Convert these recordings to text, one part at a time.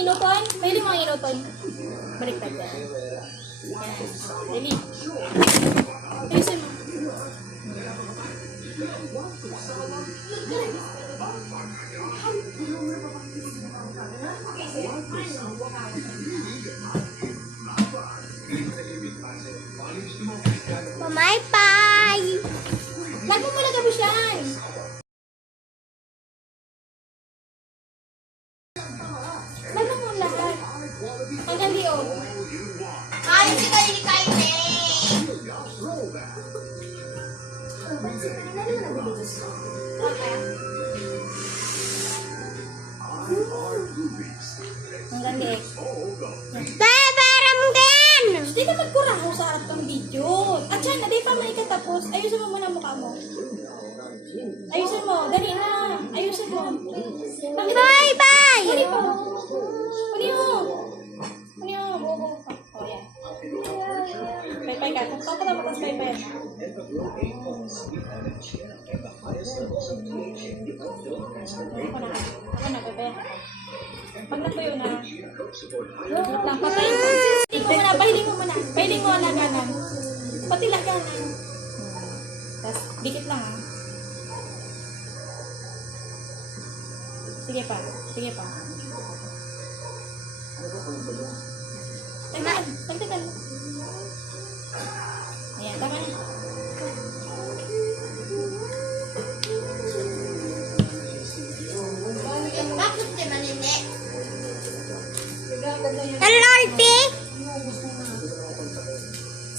inuton? Mahilig mga inuton. Baliktad yan. Dali. Ayusin mo. Mamay-pay! Lag mo muna gabi siya. Lag mo lahat. Ang gali o. Kain si kayo ni Kaine! Ang gali. Babaramgan! Di ka magkuraho sa harap ng video. At siya, di pa maikatapos. Ayusin mo muna mukha mo. Ayusin mo. Dali na. Ayusin mo. Bye-bye! Dali po. Puni mo. Puni mo. Bubo ka. O, yan. Pay-pay ka. Kung tapos tapos pay-pay. Ako na, pay-pay. Pag natuyo na. Lang, patayin mo. Pahiling mo muna. Pahiling mo ang laganan. Pati laganan. Tapos, dikit lang ah. Sige pa. Sige pa. Tagtagan. Ayan, tama na. Bakit di manini? Lordy!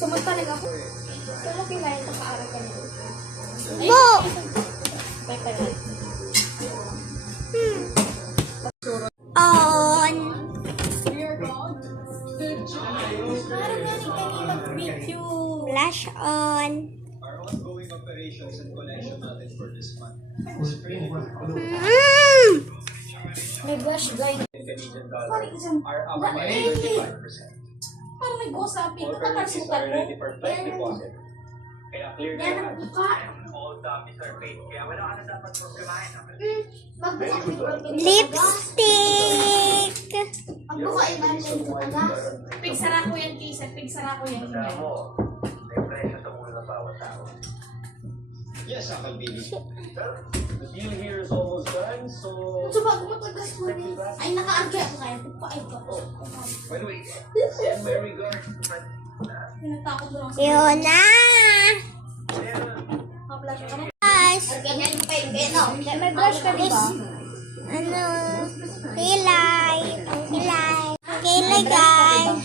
Sumuntalag ako. Kaya kailangan ito ka-aral ka niyo. Bo! Pay-pay. On! Parang galing kayo mag-video. Flash on! Our ongoing operations and collection natin for this month is pretty May gosh, guys. Canadian dollars are up by 35%. Parang may go sa pinto. All permits Tatarsutan are mo. ready for flight deposit. Kaya clear na lahat. All dummies are paid. Kaya wala ka na dapat problemahin. Lipstick! Pigsara ko yan, Kisa. Pigsara ko yan. Kaya mo, may presyo sa ulo ng bawat tao. Yes, Uncle Billy. The deal here is almost done, so... Suba, kumatagas mo rin. Ay, naka-arga ako kayo. Pagpaay ko. By the way, send my regards to friend. Pinatakot mo lang sa Yun na! mga-flash ka na. Guys! May blush ka, di ba? Ano? Kilay! Ang kilay! Ang kilay, guys!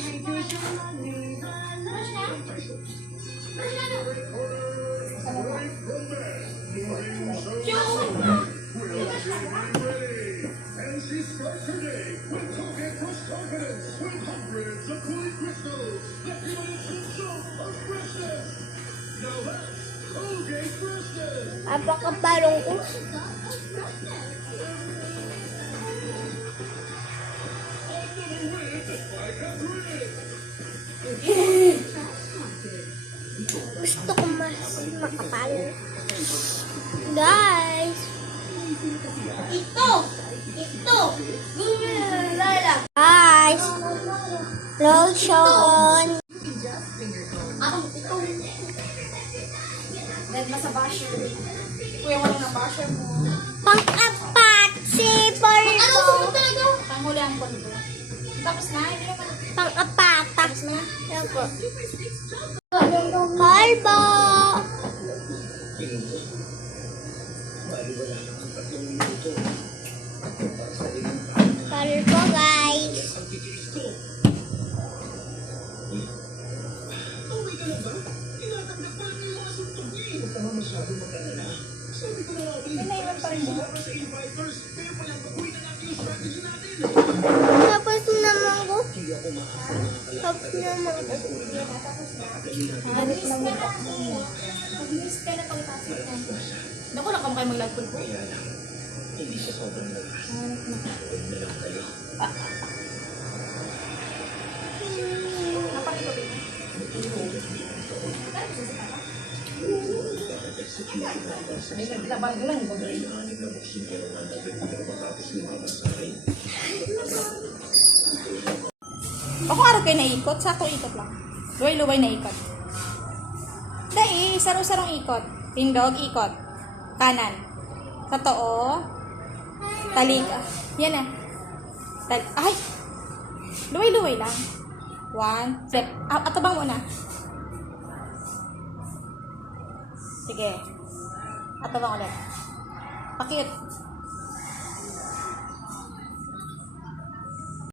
And she starts her day with Colgate Crush Confidence with hundreds of cooling crystals that give an instant jolt of freshness. Now that's Colgate Freshness. Apakabalong ko. Opening with the Spike and Grid. Gusto ko mas makapal. Guys! Ito! Lala! Guys! Lotion! Ako, ito. Dahil nasa basher. Kuya mo lang na basher mo. Pang-apat! Si Polvo! Ano? Sumunod talaga? Panghuli ang polvo. Tapos na? Hindi naman. Pang-apat! Tapos na? Yan po. Polvo! Polvo, guys! Pinaiwan pa rin mo. Tapos naman ko. Tapos naman ko. Hanip lang mo pa. Mag-miss ka na pagkasip na. Naku, nakam kayo mag-lagpul po. Hindi siya sobrang Hanip na. Napakita ba yun? Ay, naglabang lang. O kung araw kayo naikot, sakto ikot lang. Luway-luway na ikot. Dahil, sarong-sarong ikot. Tindog, ikot. Kanan. Totoo. Talik. Yan na. Ay! Luway-luway lang. 1, step. Atabang muna. Sige. Atabang ulit. Pakit.